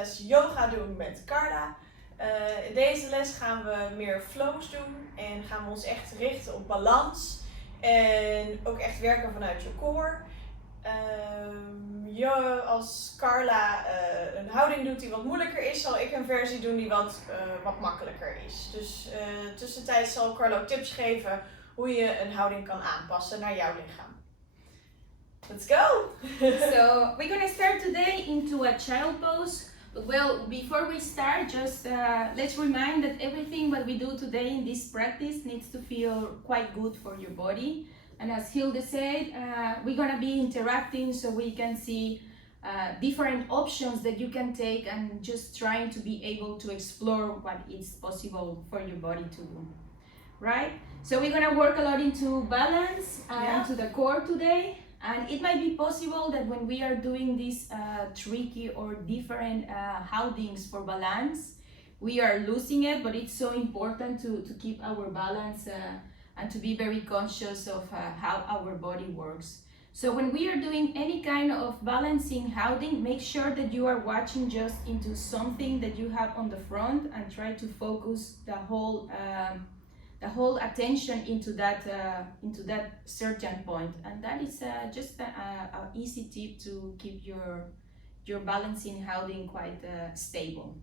les yoga doen met Karla. In deze les gaan we meer flows doen en gaan we ons echt richten op balans en ook echt werken vanuit je core. Als Karla een houding doet die wat moeilijker is, zal ik een versie doen die wat makkelijker is. Dus tussentijds zal Karla ook tips geven hoe je een houding kan aanpassen naar jouw lichaam. Let's go! So we're gonna start today into a child pose. Well, before we start, just let's remind that everything what we do today in this practice needs to feel quite good for your body. And as Hilde said, we're gonna be interacting so we can see different options that you can take and just trying to be able to explore what is possible for your body to do, right? So we're gonna work a lot into balance and to the core today. And it might be possible that when we are doing these tricky or different houdings for balance, we are losing it, but it's so important to keep our balance and to be very conscious of how our body works. So when we are doing any kind of balancing houding, make sure that you are watching just into something that you have on the front and try to focus the whole attention into that certain point, and that is just an easy tip to keep your balancing houding quite stable.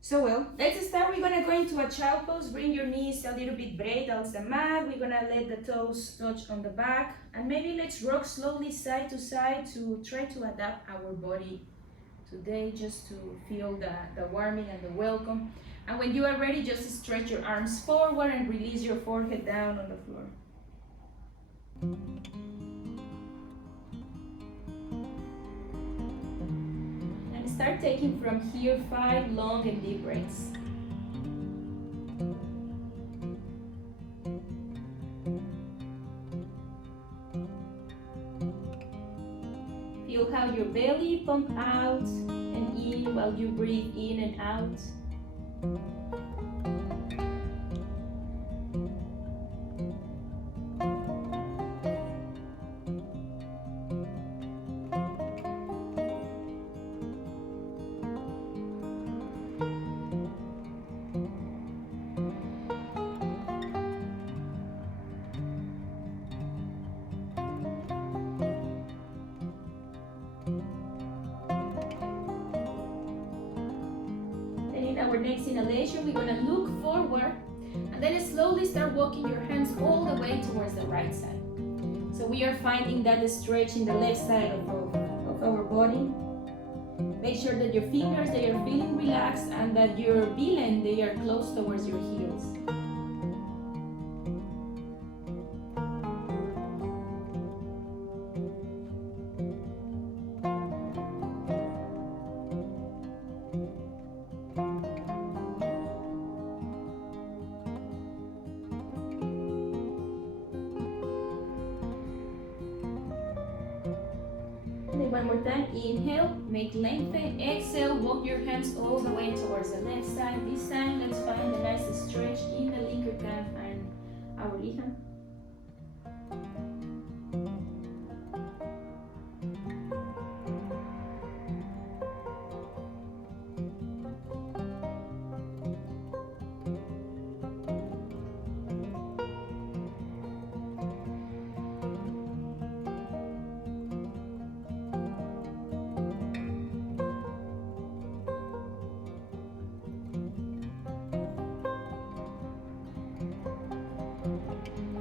So well, let's start. We're gonna go into a child pose. Bring your knees a little bit straight as the mat. We're gonna let the toes touch on the back, and maybe let's rock slowly side to side to try to adapt our body today, just to feel the warming and the welcome. And when you are ready, just stretch your arms forward and release your forehead down on the floor. And start taking from here 5 long and deep breaths. Feel how your belly pump out and in while you breathe in and out. Our next inhalation, we're going to look forward and then slowly start walking your hands all the way towards the right side. So we are finding that stretch in the left side of our body. Make sure that your fingers, they are feeling relaxed and that your villain, they are close towards your heels. One more time, inhale, make lengthen, exhale, walk your hands all the way towards the left side. This time, let's find a nice stretch in the linker calf and our liham.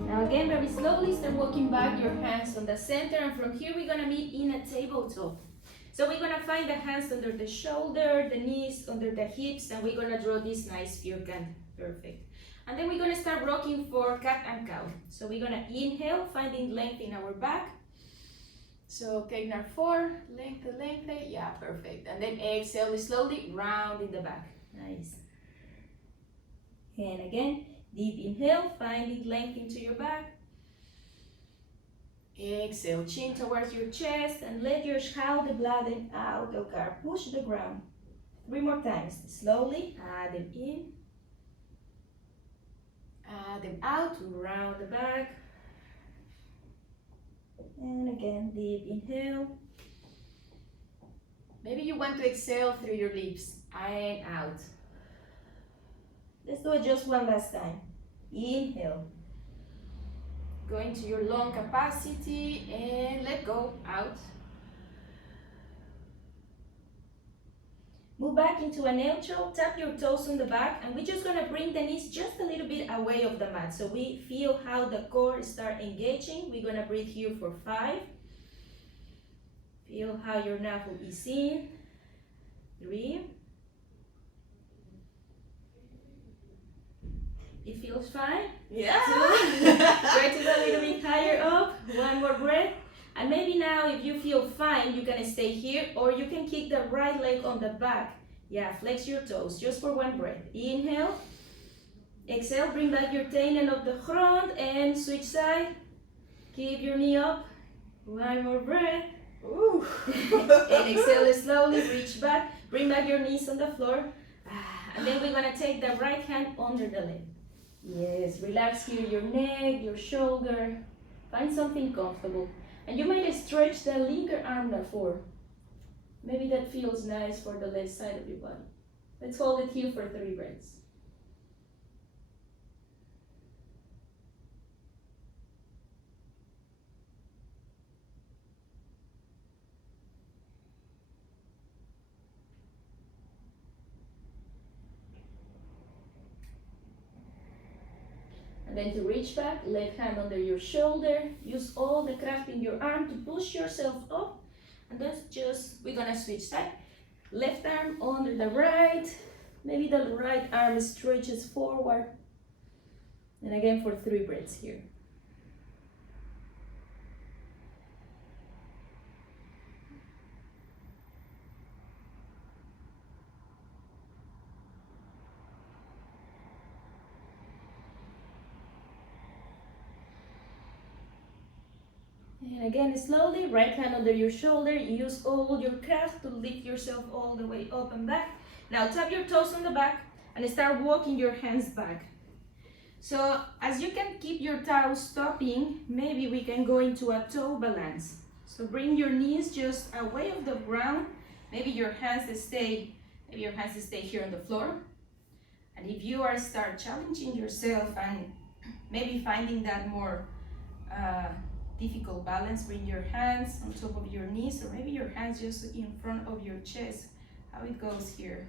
Now again, very slowly start walking back your hands on the center, and from here we're gonna meet in a tabletop. So we're gonna find the hands under the shoulder, the knees under the hips, and we're gonna draw this nice firkant. Perfect. And then we're gonna start rocking for cat and cow. So we're gonna inhale, finding length in our back. So take naar voor, lengthen, yeah, perfect. And then exhale slowly, round in the back. Nice. And again, deep inhale, finding length into your back. Exhale, chin towards your chest and let your schouderbladen out elkaar. Push the ground. 3 more times. Slowly, adem in. Adem out, round the back. And again, deep inhale. Maybe you want to exhale through your lips and out. Let's do it just one last time. Inhale. Go into your lung capacity and let go, out. Move back into a neutral, tap your toes on the back, and we're just gonna bring the knees just a little bit away of the mat. So we feel how the core start engaging. We're gonna breathe here for 5. Feel how your navel is in. 3. It feels fine? Yeah. 2. Try to go a little bit higher up. 1 more breath. And maybe now if you feel fine, you can stay here or you can kick the right leg on the back. Yeah, flex your toes just for 1 breath. Inhale. Exhale, bring back your tainen of the front and switch side. Keep your knee up. 1 more breath. Ooh. And exhale slowly, reach back. Bring back your knees on the floor. And then we're gonna take the right hand under the leg. Yes, relax here your neck, your shoulder. Find something comfortable. And you might stretch the linker arm now 4. Maybe that feels nice for the left side of your body. Let's hold it here for 3 breaths. And then to reach back, left hand under your shoulder. Use all the craft in your arm to push yourself up. And then we're gonna switch side. Left arm under the right. Maybe the right arm stretches forward. And again for 3 breaths here. And again, slowly, right hand under your shoulder. Use all your craft to lift yourself all the way up and back. Now tap your toes on the back and start walking your hands back. So as you can keep your toes stopping, maybe we can go into a toe balance. So bring your knees just away of the ground. Maybe your hands stay here on the floor. And if you start challenging yourself and maybe finding that more difficult balance, bring your hands on top of your knees, or maybe your hands just in front of your chest, how it goes here.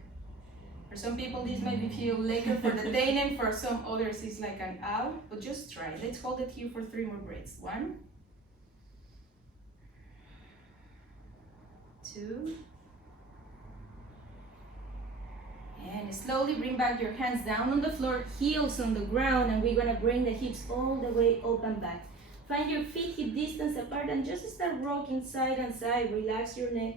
For some people this might feel later for the tainen, for some others it's like an owl, but just try. Let's hold it here for 3 more breaths. 1, 2, and slowly bring back your hands down on the floor, heels on the ground, and we're gonna bring the hips all the way up and back. Find your feet hip distance apart and just start rocking side and side. Relax your neck.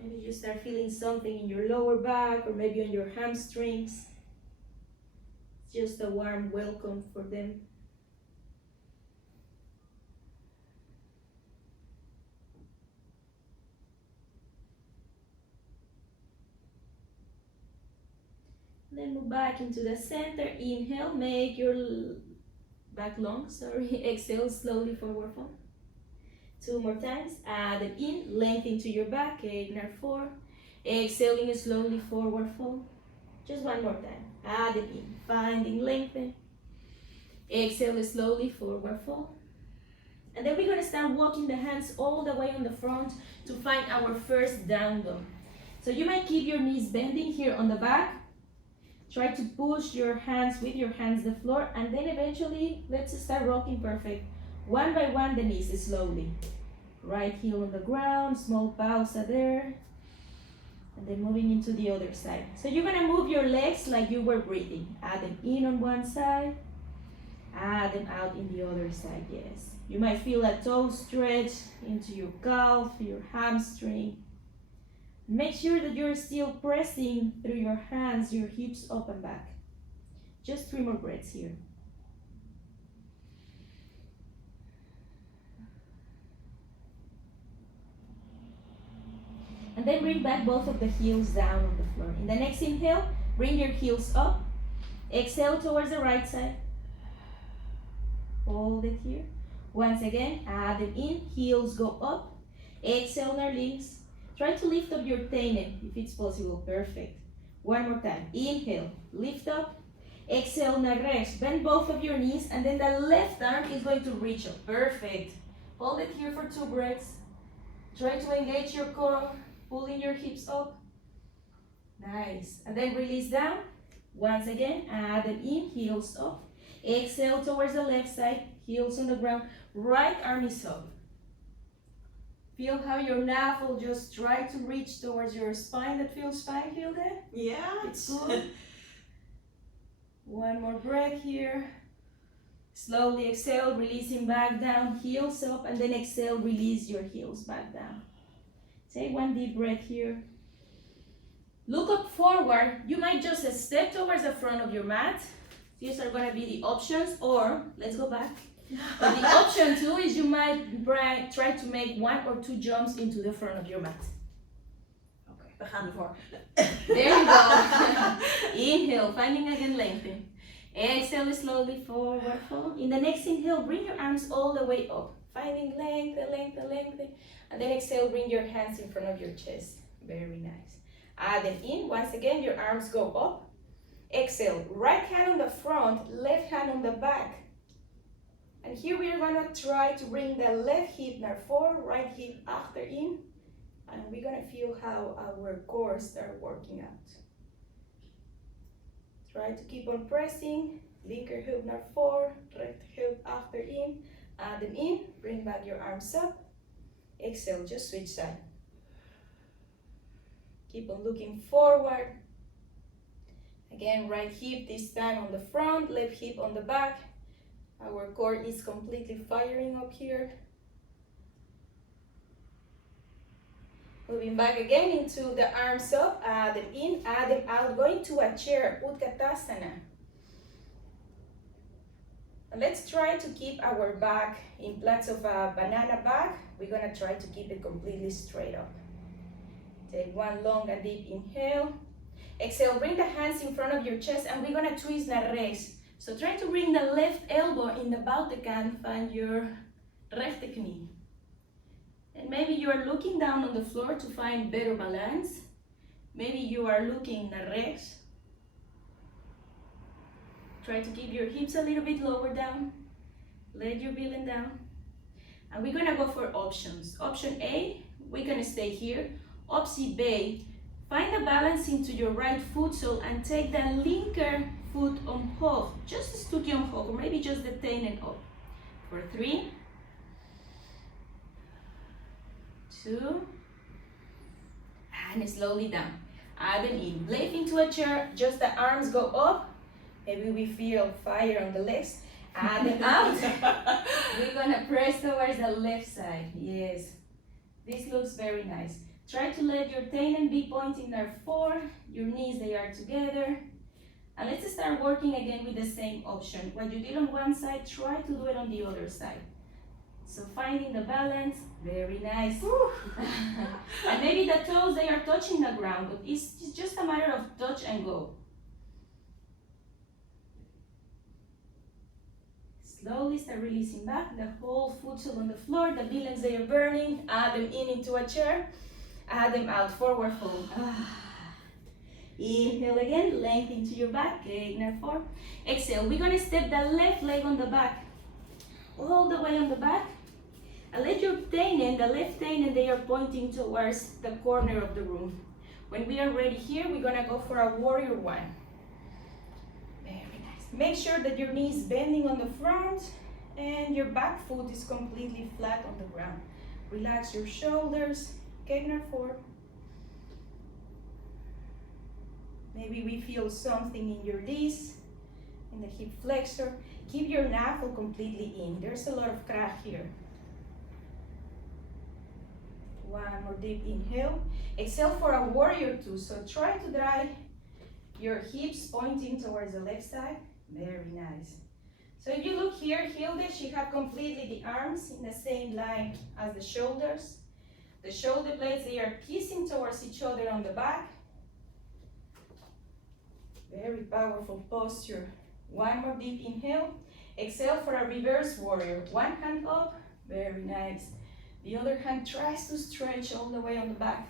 Maybe you start feeling something in your lower back or maybe on your hamstrings. Just a warm welcome for them. Then move back into the center. Inhale, make your back long, exhale slowly forward fold. 2 more times. Add it in, length into your back, Egnar 4. Exhaling slowly forward fold. Just 1 more time. Add it in, finding lengthen. Exhale slowly forward fold. And then we're gonna start walking the hands all the way on the front to find our first down dog. So you might keep your knees bending here on the back. Try to push your hands with your hands the floor, and then eventually let's start rocking perfect. 1 by 1 the knees slowly. Right heel on the ground, small pausa there. And then moving into the other side. So you're gonna move your legs like you were breathing. Add them in on one side, add them out in the other side, yes. You might feel a toe stretch into your calf, your hamstring. Make sure that you're still pressing through your hands, your hips up and back. Just 3 more breaths here. And then bring back both of the heels down on the floor. In the next inhale, bring your heels up. Exhale towards the right side. Hold it here. Once again, add them in. Heels go up. Exhale, Narlings. Try to lift up your tainen if it's possible. Perfect. One more time. Inhale, lift up. Exhale, naar rechts. Bend both of your knees, and then the left arm is going to reach up. Perfect. Hold it here for 2 breaths. Try to engage your core, pulling your hips up. Nice. And then release down. Once again, add them in, heels up. Exhale towards the left side, heels on the ground. Right arm is up. Feel how your navel just try to reach towards your spine. That feels fine, Hilde? Yeah. It's good. One more breath here. Slowly exhale, releasing back down, heels up, and then exhale, release your heels back down. Take one deep breath here. Look up forward. You might just step towards the front of your mat. These are going to be the options, or let's go back. But the option too is you might try to make 1 or 2 jumps into the front of your mat. Oké, we gaan ervoor. There you go. Inhale, finding again lengthen. Exhale slowly forward fold. In the next inhale, bring your arms all the way up. Finding length, length. And then exhale, bring your hands in front of your chest. Very nice. Add them in. Once again, your arms go up. Exhale, right hand on the front, left hand on the back. And here we are going to try to bring the left hip naar voor, right hip achterin. And we're going to feel how our core start working out. Try to keep on pressing. Linker hip naar voor, rechter hip achterin. Add them in, bring back your arms up. Exhale, just switch side. Keep on looking forward. Again, right hip this time on the front, left hip on the back. Our core is completely firing up here. Moving back again into the arms up, add them in, add them out, going to a chair, Utkatasana. And let's try to keep our back in place of a banana back. We're gonna try to keep it completely straight up. Take one long and deep inhale. Exhale, bring the hands in front of your chest and we're gonna twist naar rechts. So try to bring the left elbow in the buitenkant van your rechterknie. And maybe you are looking down on the floor to find better balance. Maybe you are looking naar rechts. Try to keep your hips a little bit lower down. Let your belly down. And we're gonna go for options. Option A, we're gonna stay here. Optie B, find the balance into your right foot sole and take the linker foot omhoog. Just een stukje omhoog, or maybe just the tenen up. For 3, 2, and slowly down. Add them in. Lay into a chair, just the arms go up. Maybe we feel fire on the legs. Add them out. We're gonna press towards the left side. Yes, this looks very nice. Try to let your tenen be pointing naar voor. Your knees, they are together. And let's start working again with the same option. What you did on one side, try to do it on the other side. So finding the balance, very nice. And maybe the toes, they are touching the ground, but it's just a matter of touch and go. Slowly start releasing back, the whole foot sole on the floor, the villains, they are burning. Add them in into a chair, add them out, forward fold. Inhale again, length into your back, naar voor. Exhale, we're gonna step the left leg on the back, all the way on the back. And let your tenen, the left tenen, they are pointing towards the corner of the room. When we are ready here, we're gonna go for a warrior one. Very nice. Make sure that your knee is bending on the front and your back foot is completely flat on the ground. Relax your shoulders, kijk naar voor. Maybe we feel something in your knees, in the hip flexor. Keep your navel completely in. There's a lot of kraag here. One more deep inhale. Exhale for a warrior two. So try to drive your hips pointing towards the left side. Very nice. So if you look here, Hilde, she have completely the arms in the same line as the shoulders. The shoulder blades, they are kissing towards each other on the back. Very powerful posture. One more deep inhale. Exhale for a reverse warrior. One hand up, very nice. The other hand tries to stretch all the way on the back.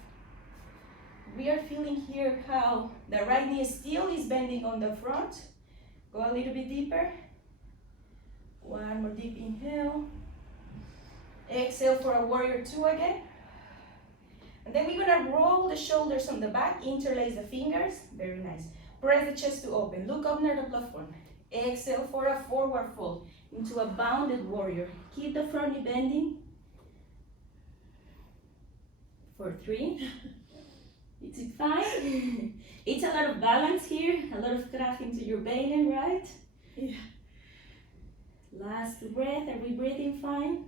We are feeling here how the right knee still is bending on the front. Go a little bit deeper. One more deep inhale. Exhale for a warrior two again. And then we're gonna roll the shoulders on the back, interlace the fingers. Very nice. Press the chest to open. Look up near the platform. Exhale for a forward fold into a bounded warrior. Keep the front knee bending. For three. It's fine. It's a lot of balance here, a lot of kraft into your benen, right? Yeah. Last breath. Are we breathing fine?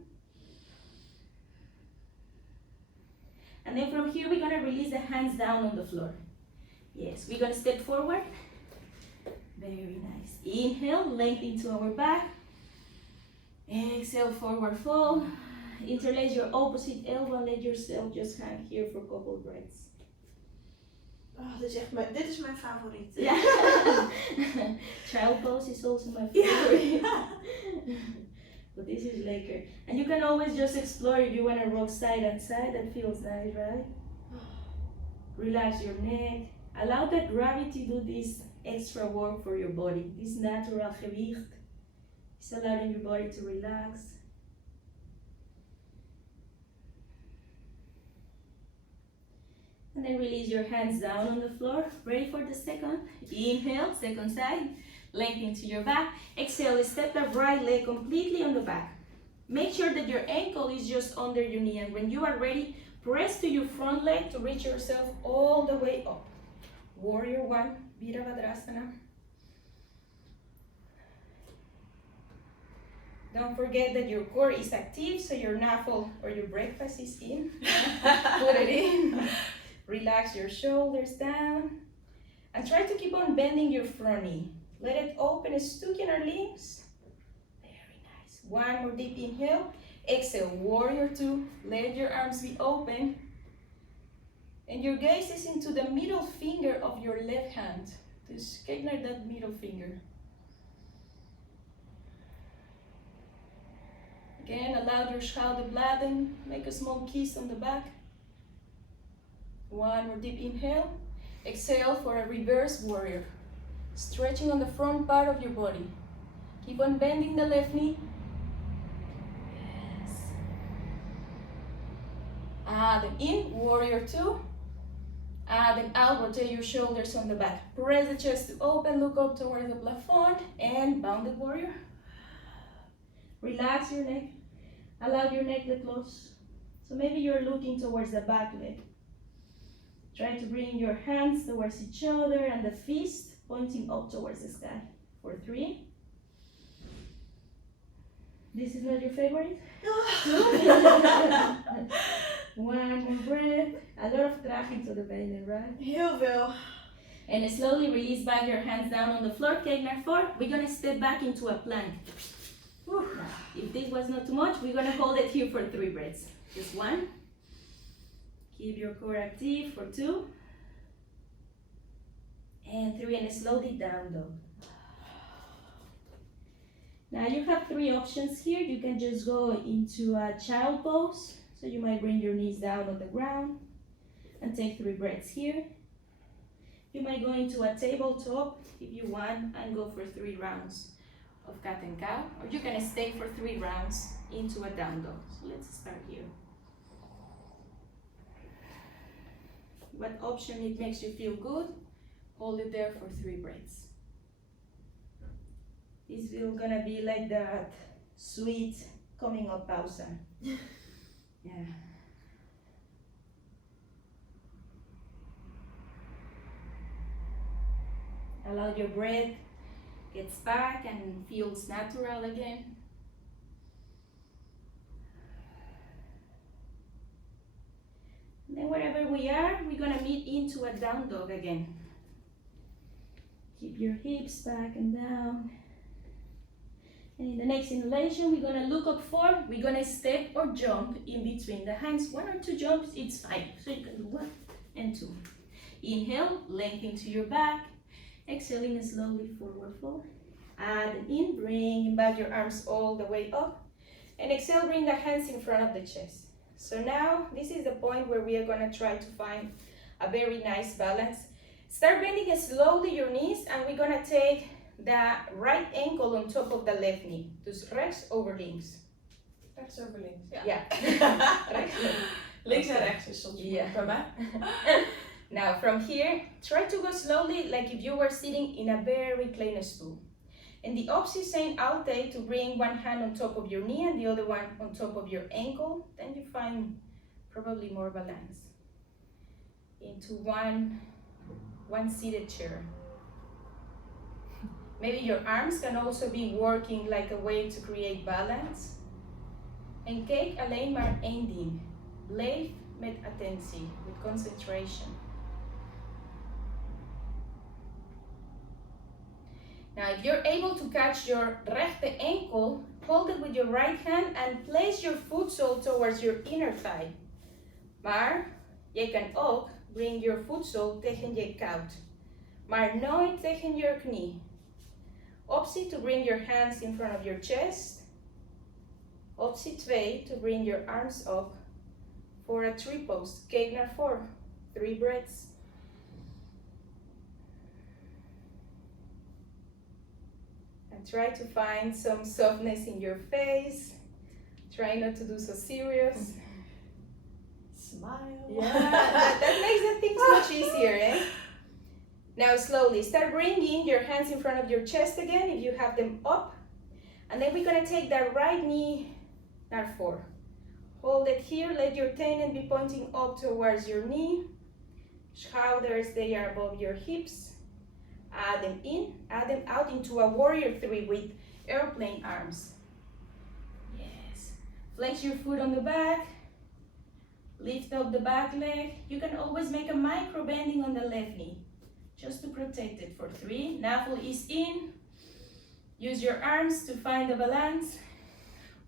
And then from here, we're gonna release the hands down on the floor. Yes, we're gonna step forward. Very nice. Inhale, lengthen to our back. Exhale, forward fold. Interlace your opposite elbow and let yourself just hang here for a couple of breaths. Oh, dit is mijn favoriet. Yeah. Child pose is also my favorite. But this is later. And you can always just explore if you want to rock side and side. That feels nice, right? Relax your neck. Allow that gravity to do this extra work for your body. This natural gewicht is allowing your body to relax. And then release your hands down on the floor. Ready for the second? Inhale, second side. Lengthen to your back. Exhale, step the right leg completely on the back. Make sure that your ankle is just under your knee. And when you are ready, press to your front leg to reach yourself all the way up. Warrior one, Virabhadrasana. Don't forget that your core is active, so your navel or your breakfast is in. Put it in. Relax your shoulders down. And try to keep on bending your front knee. Let it open, stook in our limbs. Very nice. One more deep inhale. Exhale, warrior two. Let your arms be open. And your gaze is into the middle finger of your left hand. Dus kijk naar dat middelvinger. Again, allow your schouderbladen. Make a small kiss on the back. One more deep inhale. Exhale for a reverse warrior. Stretching on the front part of your body. Keep on bending the left knee. Yes. Adem in, warrior two. Adem out, rotate your shoulders on the back. Press the chest to open, look up towards the plafond, and bounded warrior. Relax your neck. Allow your neck to close. So maybe you're looking towards the back leg. Try to bring your hands towards each other and the fist pointing up towards the sky. For three. This is not your favorite? One more breath. A lot of kracht into the benen, right? Heel veel. And slowly release back your hands down on the floor. Kijk naar voor. We're gonna step back into a plank. Now, if this was not too much, we're gonna hold it here for 3 breaths. Just 1. Keep your core active for 2. And 3, and slowly down dog. Now you have 3 options here. You can just go into a child pose. So you might bring your knees down on the ground and take 3 breaths here. You might go into a tabletop if you want and go for 3 rounds of cat and cow, or you can stay for 3 rounds into a down dog. So let's start here. What option it makes you feel good, hold it there for 3 breaths. This is gonna be like that sweet coming up pausa. Yeah. Allow your breath gets back and feels natural again. And then wherever we are, we're gonna meet into a down dog again. Keep your hips back and down. And in the next inhalation, we're gonna look up forward. We're gonna step or jump in between the hands. 1 or 2 jumps, it's fine. So you can do 1 and 2. Inhale, lengthen to your back. Exhaling slowly, forward fold. Add in, bring back your arms all the way up. And exhale, bring the hands in front of the chest. So now, this is the point where we are gonna try to find a very nice balance. Start bending slowly your knees, and we're gonna take the right ankle on top of the left knee. Dus rechts over links. Rechts over links. Ja. Ja. Rechts. Links en rechts is soms Yeah. bij mij. Now from here, try to go slowly like if you were sitting in a very clean stool. And the opposite same altijd to bring one hand on top of your knee and the other one on top of your ankle. Then you find probably more balance. Into one seated chair. Maybe your arms can also be working like a way to create balance. En kijk alleen maar één ding. Blijf met attentie, with concentration. Now, if you're able to catch your rechte ankle, hold it with your right hand and place your foot sole towards your inner thigh. Maar je kan ook bring your foot sole tegen je koud, maar nooit tegen je knie. Optie to bring your hands in front of your chest. Optie 2 to bring your arms up for a tree pose. Kijk naar voor. 3 breaths. And try to find some softness in your face. Try not to do so serious. Smile. Yeah, that makes the things much easier, eh? Now slowly start bringing your hands in front of your chest again if you have them up. And then we're gonna take that right knee naar voor. Hold it here, let your tenen be pointing up towards your knee. Shoulders, they are above your hips. Add them in, add them out into a warrior 3 with airplane arms. Yes. Flex your foot on the back. Lift up the back leg. You can always make a micro bending on the left knee, just to protect it for 3. Navel is in. Use your arms to find the balance.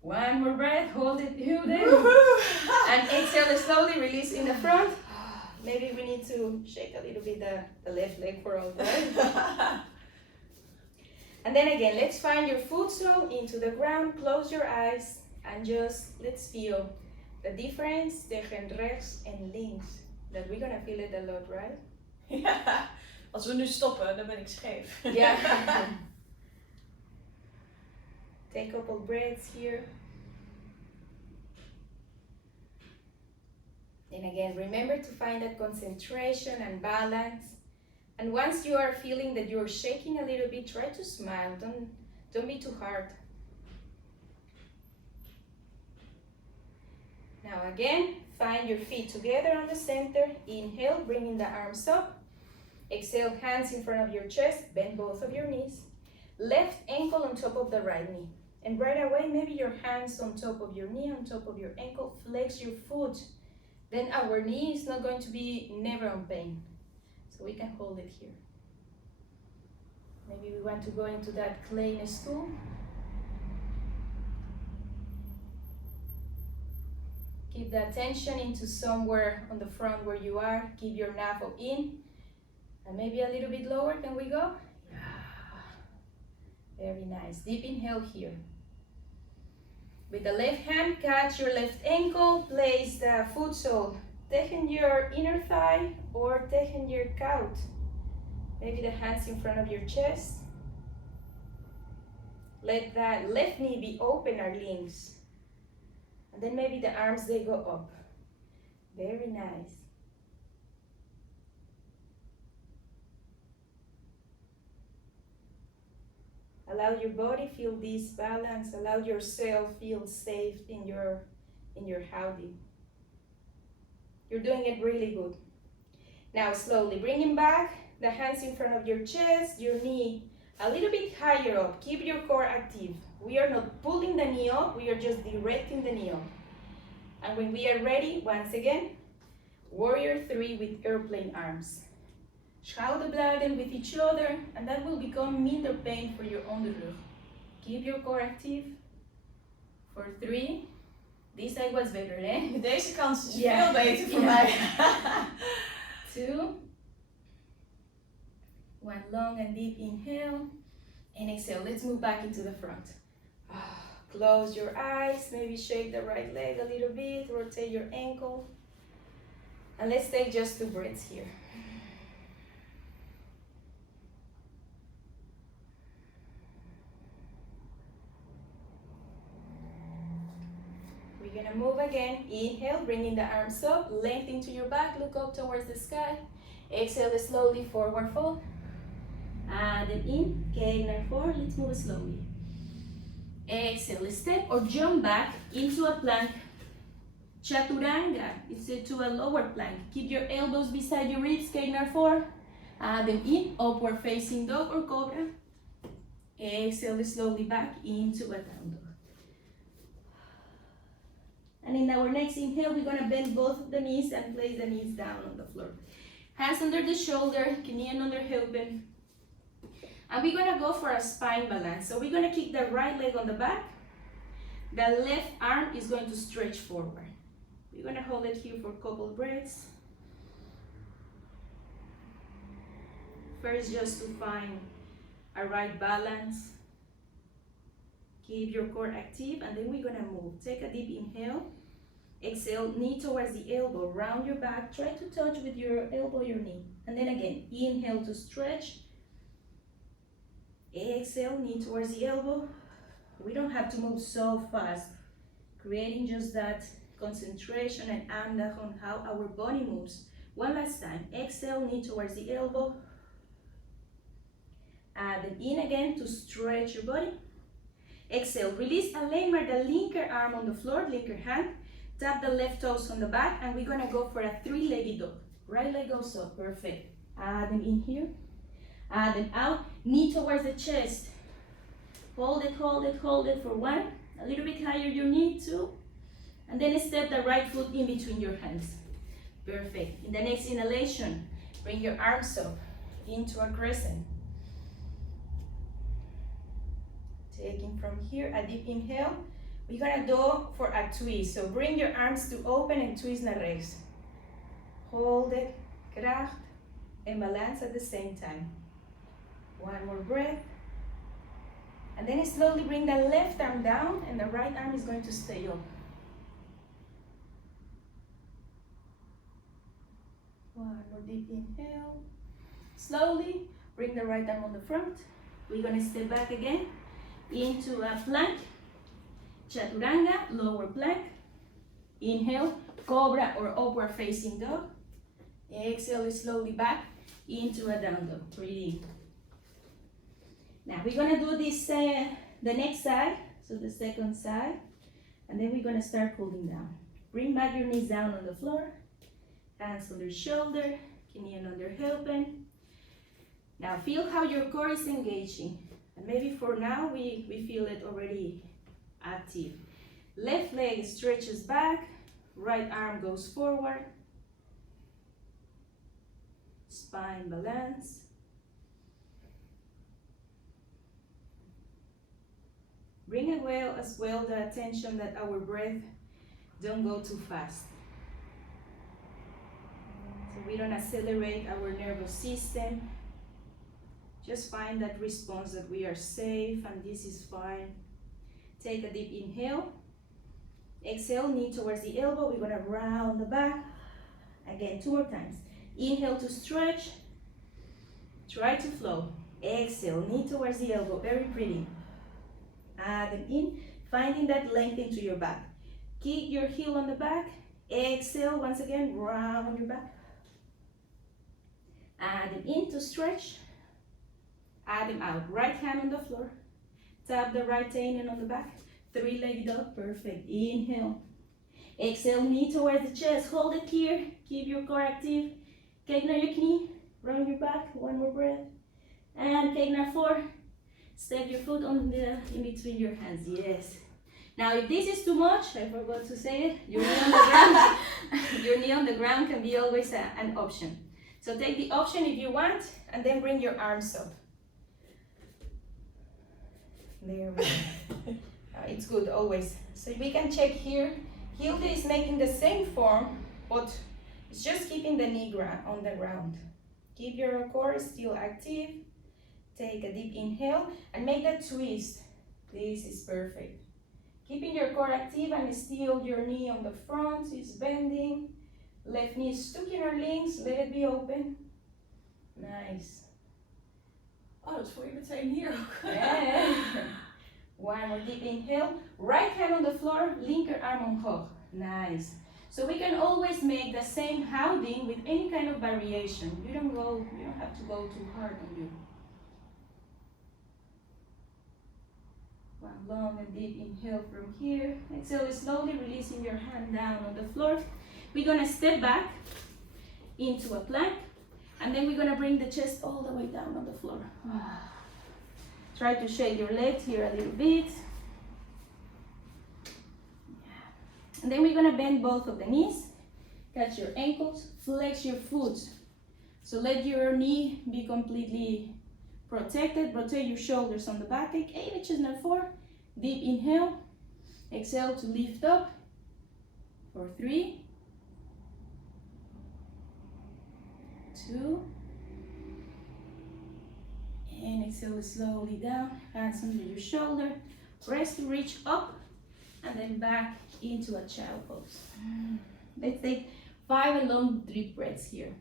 1 more breath, hold it, and exhale slowly, release in the front. Maybe we need to shake a little bit the left leg for all that. And then again, let's find your foot sole into the ground, close your eyes, and just let's feel the difference tegen rechts en links. That we're gonna feel it a lot, right? Ja, als we nu stoppen, dan ben ik scheef. Yeah. Take a couple breaths here. And again, remember to find that concentration and balance. And once you are feeling that you're shaking a little bit, try to smile. Don't be too hard. Now again, find your feet together on the center. Inhale, bringing the arms up. Exhale, hands in front of your chest. Bend both of your knees. Left ankle on top of the right knee. And right away, maybe your hands on top of your knee, on top of your ankle. Flex your foot. Then our knee is not going to be never on pain. So we can hold it here. Maybe we want to go into that clean stool. Keep the attention into somewhere on the front where you are. Keep your navel in. And maybe a little bit lower. Can we go? Very nice. Deep inhale here. With the left hand, catch your left ankle. Place the foot sole tegen your inner thigh or tegen your koud. Maybe the hands in front of your chest. Let that left knee be open naar links. And then maybe the arms, they go up. Very nice. Allow your body feel this balance. Allow yourself feel safe in your houding. You're doing it really good. Now slowly bringing back the hands in front of your chest, your knee a little bit higher up. Keep your core active. We are not pulling the knee up, we are just directing the knee up. And when we are ready, once again, warrior 3 with airplane arms. Schouderbladen with each other, and that will become minder pain for your onderrug. Keep your core active. For 3. This side was better, eh? Deze kant is veel beter voor mij. 2. 1 long and deep inhale. And exhale. Let's move back into the front. Close your eyes. Maybe shake the right leg a little bit. Rotate your ankle. And let's take just 2 breaths here. We're gonna move again. Inhale, bringing the arms up, length into your back, look up towards the sky. Exhale slowly, forward fold. And then in, Kegner 4, let's move slowly. Exhale, step or jump back into a plank. Chaturanga, it's to a lower plank. Keep your elbows beside your ribs, Kegner 4. And then in, upward facing dog or cobra. Exhale slowly back into a down dog. And in our next inhale, we're gonna bend both of the knees and place the knees down on the floor. Hands under the shoulder, knee under heupen. And we're gonna go for a spine balance. So we're gonna kick the right leg on the back. The left arm is going to stretch forward. We're gonna hold it here for a couple breaths. First, just to find a right balance. Keep your core active, and then we're gonna move. Take a deep inhale. Exhale, knee towards the elbow, round your back. Try to touch with your elbow your knee. And then again, inhale to stretch. Exhale, knee towards the elbow. We don't have to move so fast. Creating just that concentration and andach on how our body moves. One last time. Exhale, knee towards the elbow. And then in again to stretch your body. Exhale, release a lemur, the linker arm on the floor, linker hand. Tap the left toes on the back, and we're gonna go for a 3-legged dog. Right leg goes up, perfect. Add them in here. Add them out, knee towards the chest. Hold it, hold it, hold it for 1. A little bit higher your knee, 2. And then step the right foot in between your hands. Perfect. In the next inhalation, bring your arms up into a crescent. Taking from here a deep inhale. We're gonna go for a twist. So bring your arms to open and twist naar rechts. Hold it, kracht, and balance at the same time. 1 more breath. And then slowly bring the left arm down, and the right arm is going to stay up. 1 more deep inhale. Slowly bring the right arm on the front. We're gonna step back again into a plank. Chaturanga, lower plank. Inhale, cobra or upward facing dog. Exhale slowly back into a down dog. Breathe in. Now we're gonna do this the next side, so the second side, and then we're gonna start pulling down. Bring back your knees down on the floor, hands under shoulder, knee under heupen. Now feel how your core is engaging, and maybe for now we feel it already active. Left leg stretches back, right arm goes forward. Spine balance. Bring as well the attention that our breath don't go too fast. So we don't accelerate our nervous system. Just find that response that we are safe and this is fine. Take a deep inhale. Exhale, knee towards the elbow. We're gonna round the back. Again, 2 more times. Inhale to stretch. Try to flow. Exhale, knee towards the elbow. Very pretty. Add them in, finding that length into your back. Kick your heel on the back. Exhale, once again, round your back. Add them in to stretch. Add them out. Right hand on the floor. Tap the right tailbone on the back. 3-legged dog, perfect. Inhale. Exhale, knee towards the chest. Hold it here. Keep your core active. Kegner your knee. Round your back. 1 more breath. And Kegner 4. Step your foot in between your hands. Yes. Now, if this is too much, I forgot to say it. Your knee on the ground. Your knee on the ground can be always an option. So take the option if you want, and then bring your arms up. There we go. It's good always. So we can check here. Hilde is making the same form, but it's just keeping the knee on the ground. Keep your core still active. Take a deep inhale and make that twist. This is perfect. Keeping your core active and still your knee on the front is bending. Left knee stuck in our links, let it be open. Nice. Oh, dat voel je meteen hier ook. Yeah. One more deep inhale. Right hand on the floor, linkerarm omhoog. Nice. So we can always make the same houding with any kind of variation. You don't have to go too hard on you. One long and deep inhale from here. Exhale, slowly releasing your hand down on the floor. We're gonna step back into a plank, and then we're gonna bring the chest all the way down on the floor. Try to shake your legs here a little bit. And then we're gonna bend both of the knees, catch your ankles, flex your foot. So let your knee be completely protected. Rotate your shoulders on the back. Take 8 chest number 4. Deep inhale. Exhale to lift up for 3, 2, and exhale slowly down. Hands under your shoulder. Press to reach up, and then back into a child pose. Let's take 5 long deep breaths here.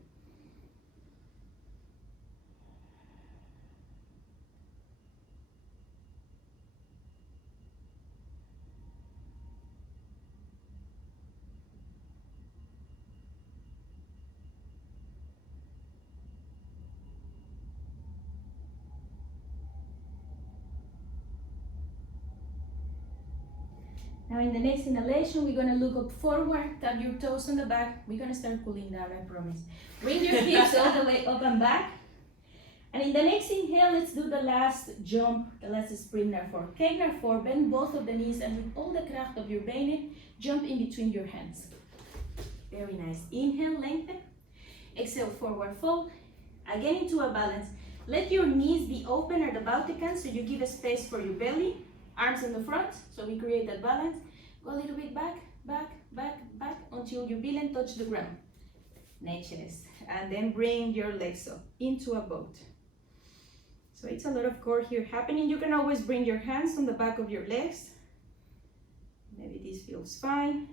Now in the next inhalation, we're gonna look up forward, tap your toes on the back. We're gonna start cooling down, I promise. Bring your hips all the way up and back. And in the next inhale, let's do the last jump, the last sprint naar voor. Kijk naar voor, bend both of the knees, and with all the kracht of your benen, jump in between your hands. Very nice. Inhale, lengthen. Exhale, forward fold. Again into a balance. Let your knees be open at the Bautikant, so you give a space for your belly. Arms in the front, so we create that balance. Go a little bit back, back, back, back, until your billen touch the ground. Netjes. And then bring your legs up into a boat. So it's a lot of core here happening. You can always bring your hands on the back of your legs. Maybe this feels fine.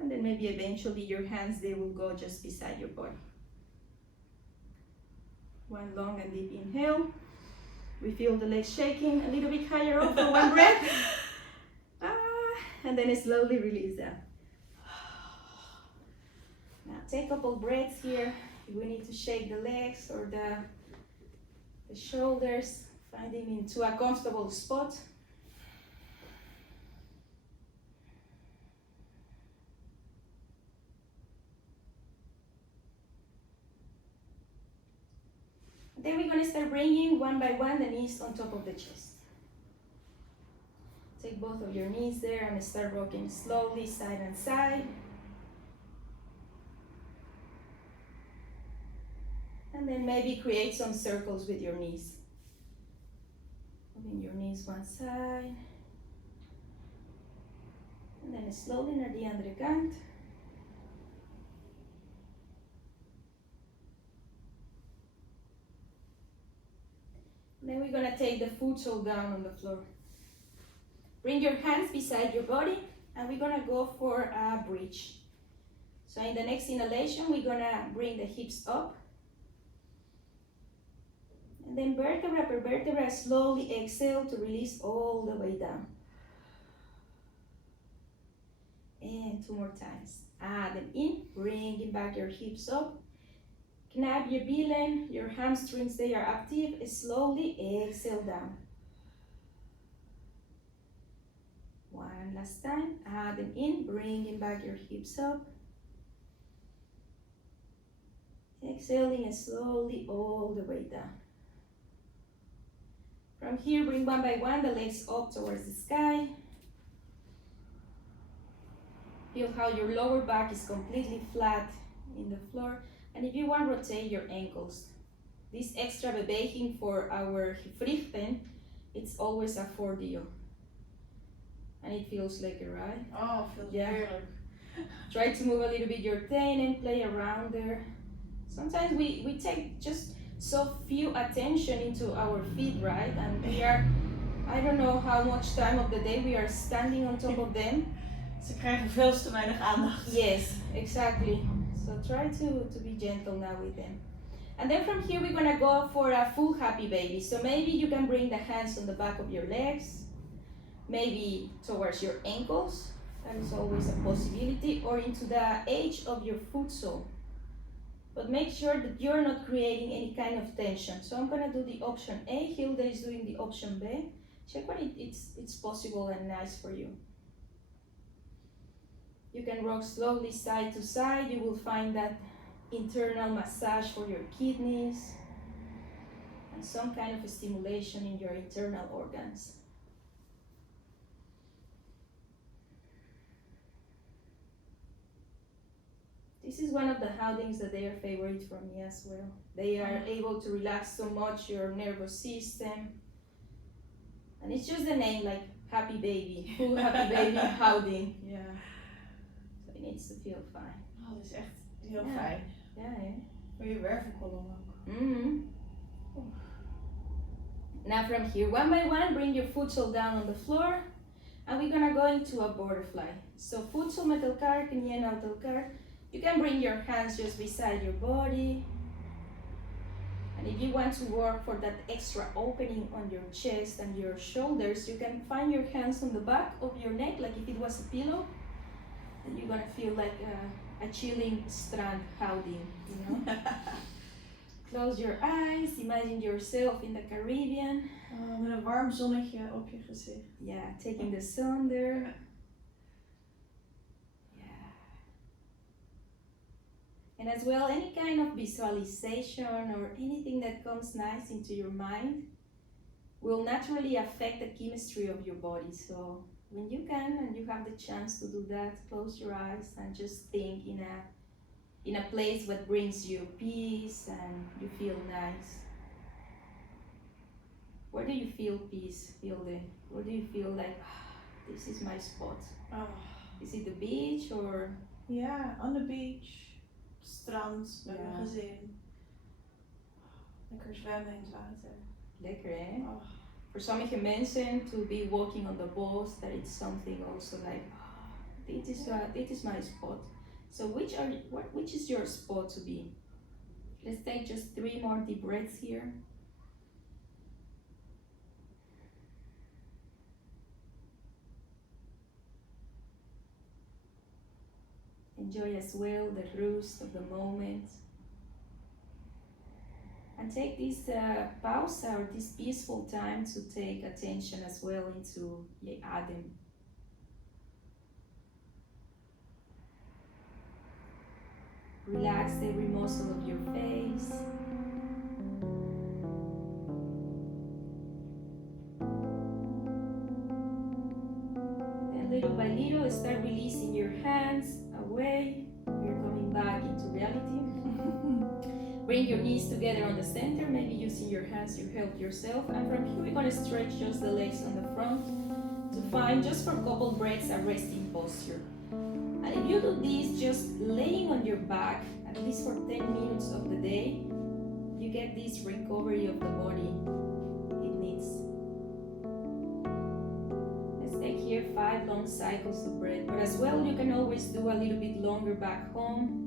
And then maybe eventually your hands, they will go just beside your body. One long and deep inhale. We feel the legs shaking a little bit higher up for one breath. And then slowly release them. Now take a couple breaths here. If we need to shake the legs or the shoulders, find them into a comfortable spot. Then we're going to start bringing one by one the knees on top of the chest. Take both of your knees there and start rocking slowly side and side. And then maybe create some circles with your knees. Moving your knees one side. And then slowly naar die andere kant. Then we're going to take the foot sole down on the floor. Bring your hands beside your body, and we're going to go for a bridge. So in the next inhalation, we're going to bring the hips up. And then vertebra per vertebra, slowly exhale to release all the way down. And 2 more times. Adem in, bringing back your hips up. Knap your billen, your hamstrings, they are active. Slowly exhale down. One last time. Adem in, bringing back your hips up. Exhaling and slowly all the way down. From here, bring one by one the legs up towards the sky. Feel how your lower back is completely flat in the floor. And if you want, rotate your ankles. This extra beweging for our gewrichten, it's always a voordeel. And it feels like it, right? Oh, feels heerlijk. Try to move a little bit your tail and play around there. Sometimes we take just so few attention into our feet, right? And we are, I don't know how much time of the day we are standing on top of them. Ze krijgen veel te weinig aandacht. Yes, exactly. So try to be gentle now with them. And then from here we're gonna go for a full happy baby. So maybe you can bring the hands on the back of your legs, maybe towards your ankles, that is always a possibility, or into the edge of your foot sole. But make sure that you're not creating any kind of tension. So I'm gonna do the option A, Hilda is doing the option B. Check what it's possible and nice for you. You can rock slowly side to side. You will find that internal massage for your kidneys and some kind of a stimulation in your internal organs. This is one of the houdings that they are favorite for me as well. They are able to relax so much your nervous system. And it's just the name, like happy baby, full happy baby houding. Ja. So it needs to feel fine. Oh, dat is echt heel Ja. fijn. Ja, hè? Voor je wervelkolom ook. Mm-hmm. Now from here, one by one, bring your foot sole down on the floor. And we're gonna go into a butterfly. So foot sole met elkaar, knieën uit elkaar. You can bring your hands just beside your body. And if you want to work for that extra opening on your chest and your shoulders, you can find your hands on the back of your neck, like if it was a pillow. And you're gonna feel like a chilling strand houding, you know? Close your eyes, imagine yourself in the Caribbean. Oh, met een warm zonnetje op je gezicht. Yeah, taking the sun there. Yeah. And as well, any kind of visualization or anything that comes nice into your mind will naturally affect the chemistry of your body. So when you can and you have the chance to do that, close your eyes and just think in a place that brings you peace and you feel nice. Where do you feel peace, Hilde? Where do you feel like, this is my spot? Oh. Is it the beach or? Ja, on the beach. Strand, met mijn gezin. Lekker zwemmen in het water. Lekker, hè? Oh. For sommige mensen, to be walking on the boats, that it's something also like, this is my spot. So which is your spot to be? Let's take just 3 more deep breaths here. Enjoy as well the rust of the moment. And take this pause or this peaceful time to take attention as well into the adem. Relax every muscle of your face. And little by little, start releasing your hands away. You're coming back into reality. Bring your knees together on the center, maybe using your hands to help yourself. And from here, we're going to stretch just the legs on the front to find, just for a couple breaths, a resting posture. And if you do this, just laying on your back, at least for 10 minutes of the day, you get this recovery of the body it needs. Let's take here 5 long cycles of breath, but as well, you can always do a little bit longer back home.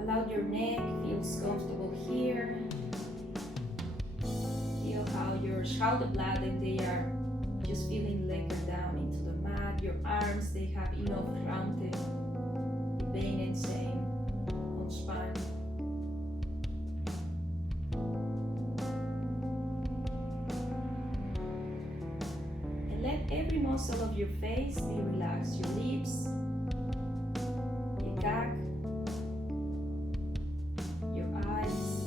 Allow your neck feels comfortable here. Feel how your shoulder blades, they are just feeling laid down into the mat. Your arms, they have enough ruimte. Je benen zijn ontspannen. And let every muscle of your face be relaxed. Your lips, je kaak, your eyes.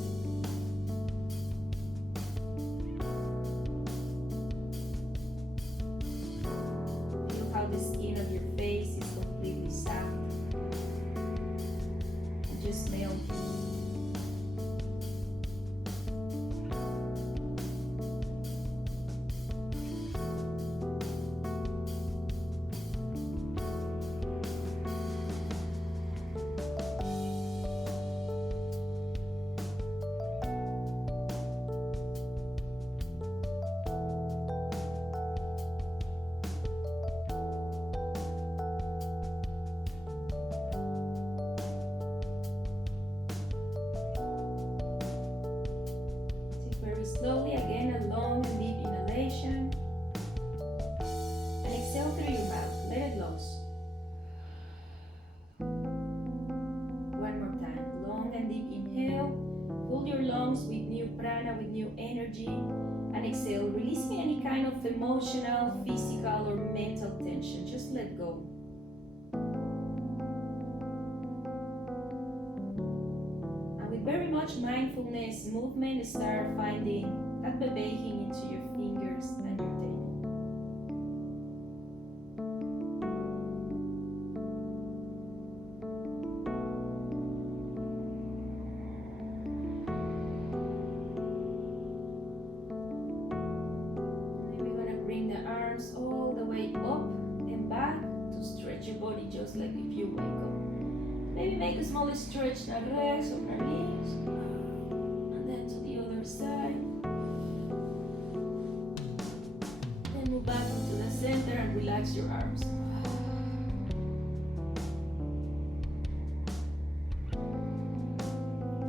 Feel how the skin of your face is completely soft and just melt. fill your lungs with new prana, with new energy, and exhale, releasing any kind of emotional, physical, or mental tension. Just let go. And with very much mindfulness, movement, start finding that beweging into your fingers and your tail. All the way up and back to stretch your body just like if you wake up. Maybe make a small stretch the legs or the legs, and then to the other side. Then move back into the center and relax your arms.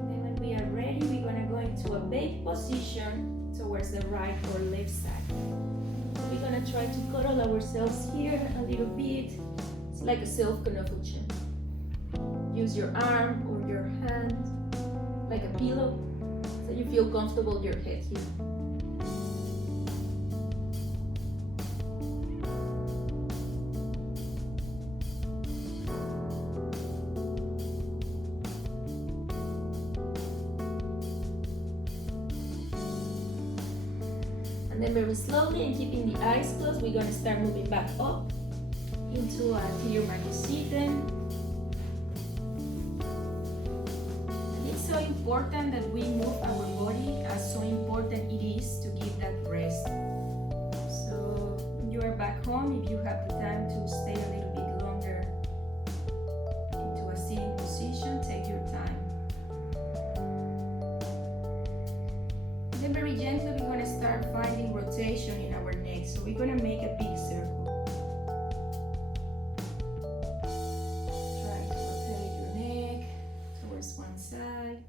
Then when we are ready, we're gonna go into a baby position towards the right or left side. We're gonna try to cuddle ourselves here a little bit. It's like a self-connection. Use your arm or your hand like a pillow so you feel comfortable with your head here. And then very slowly and keeping the eyes closed, we're going to start moving back up into a clear Margusiten. And it's so important that we move our body, as so important it is to give that rest. So when you are back home, if you have the time to stay a little bit longer into a sitting position, take your time. Then very gently we're going to start finding rotation in our neck. So we're going to make a big circle. Try to rotate your neck towards one side.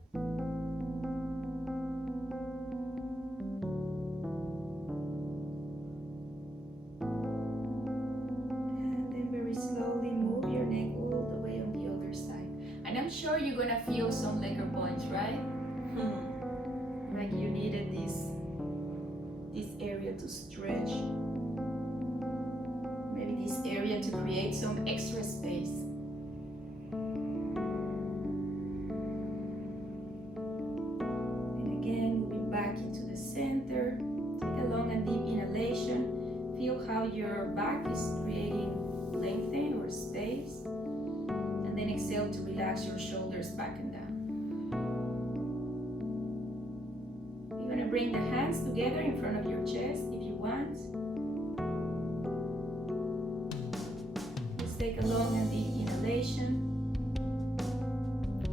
And then very slowly move your neck all the way on the other side. And I'm sure you're going to feel some leg points, right? Like you needed this area to stretch, maybe this area to create some extra space. And again, moving back into the center, take a long and deep inhalation. Feel how your back is creating lengthen or space, and then exhale to relax your shoulders back and down. Bring the hands together in front of your chest if you want. Just take a long and deep inhalation.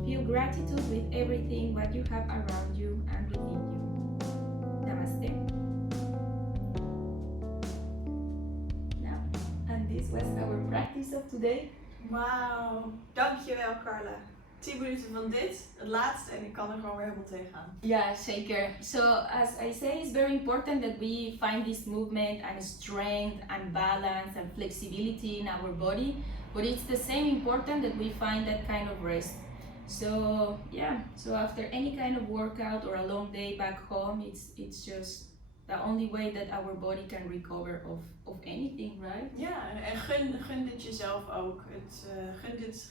Feel gratitude with everything what you have around you and within you. Namaste. Now, and this was our practice of today. Wauw, dankjewel Karla. 10 minuten van dit, het laatste, en ik kan er gewoon weer helemaal tegenaan. Yeah, zeker. So as I say, it's very important that we find this movement and strength and balance and flexibility in our body, but it's the same important that we find that kind of rest. So yeah, so after any kind of workout or a long day back home, it's just the only way that our body can recover of anything, right? Ja, en gun dit jezelf ook.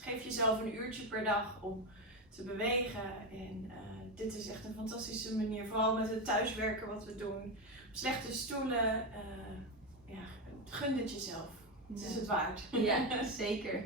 Geef jezelf een uurtje per dag om te bewegen. En dit is echt een fantastische manier, vooral met het thuiswerken wat we doen. Slechte stoelen, gun dit jezelf. Het is het waard. Ja, zeker.